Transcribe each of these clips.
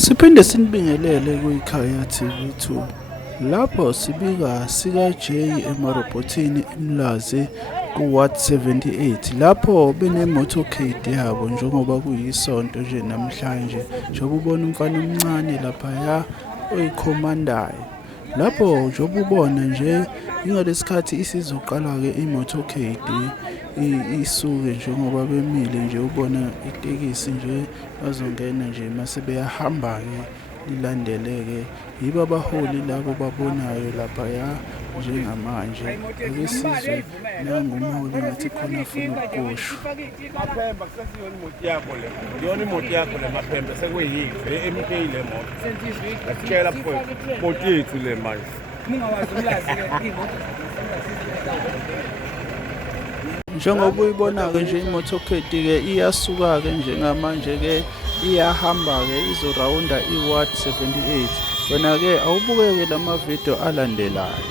Siphinde sinibingelele kwiKhaya TV2 lapho sibika sika-Jay emarobhothini eMlazi ku-Ward 78 lapho benemotorcade yabo njengoba kuyisonto nje namhlanje njengoba ubona umfana omncane laphaya oyikhomandayo. Lapho njengoba ubona nje ingalesikhathi isizoqala-ke imotorcade isuke njengoba bemile nje ubona itekisi nje bazongena nje mase beyahamba-ke lilandeleke yibo abaholi labo babonayo laphaya njengamanje. Ake sizwe nangumholi ngathi khona afuna ukukusho. Maphemba kusasiyona imoto yakho le. Yona imoto yakho le Maphemba sekuyive MK le moto. Sentishwe ikutshela imoto yethu le manje. Ningawazi umlazi ke imoto. Njengoba uyibona-ke nje imotorcade-ke iyasuka-ke njengamanje-ke iyahamba-ke izorawunda i-Ward 78. Wena-ke awubukeke lamavidiyo alandelayo.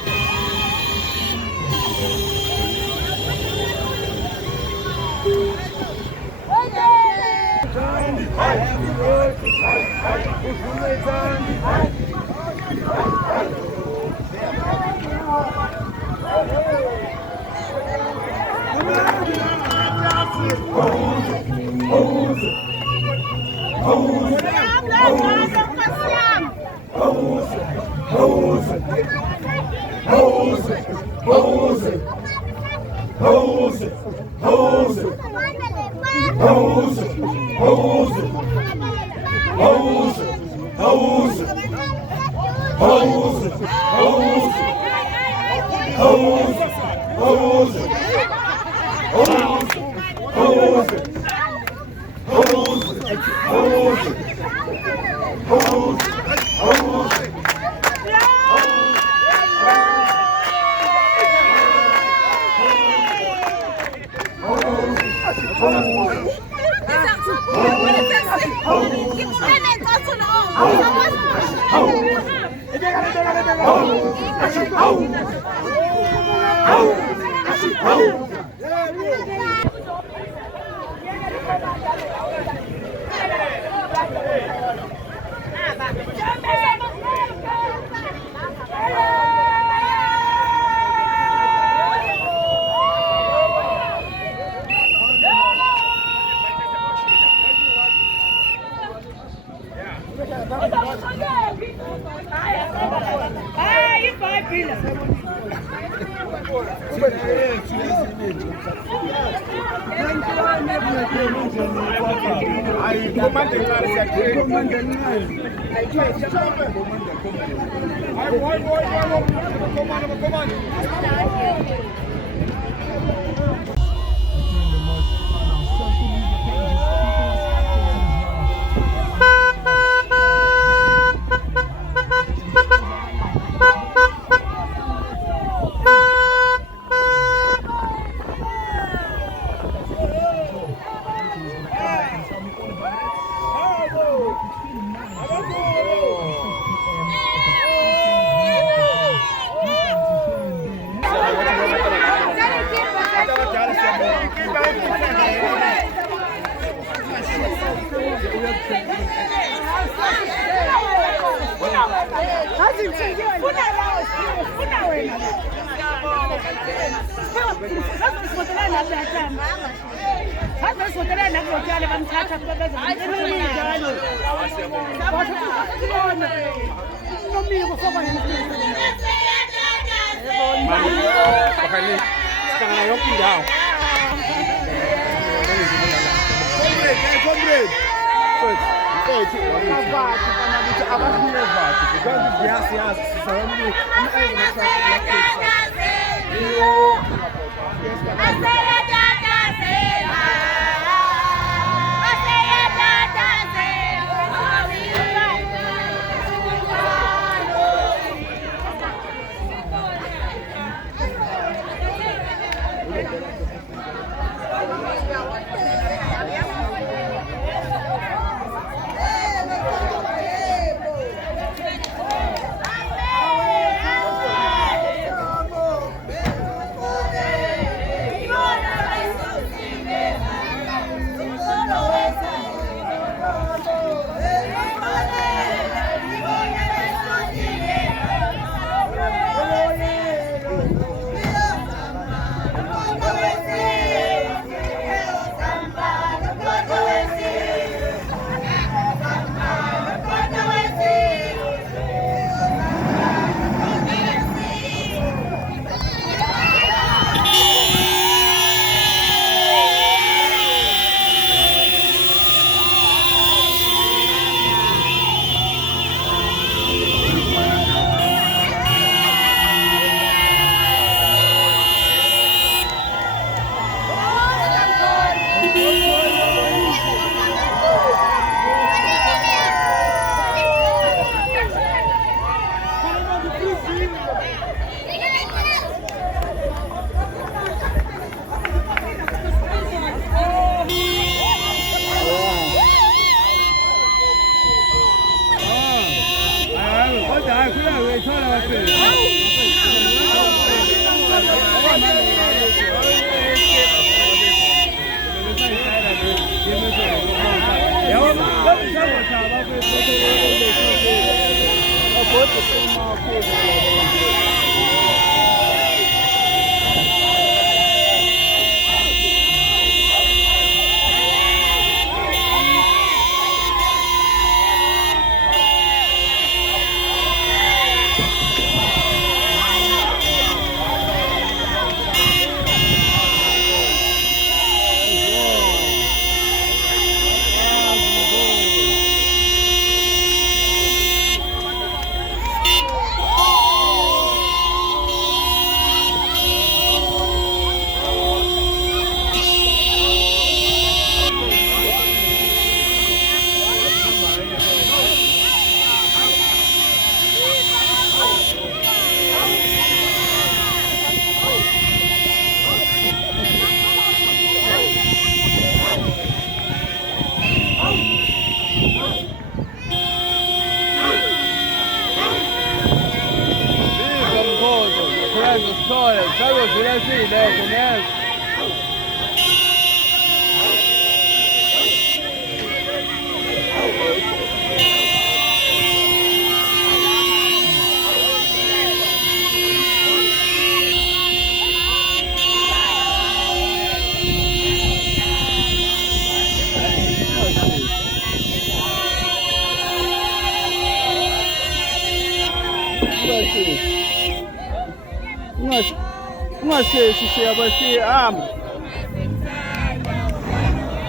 Ungasheshi siyabashiya hamba.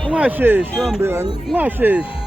Ungasheshi hambe kancane. Ungasheshi.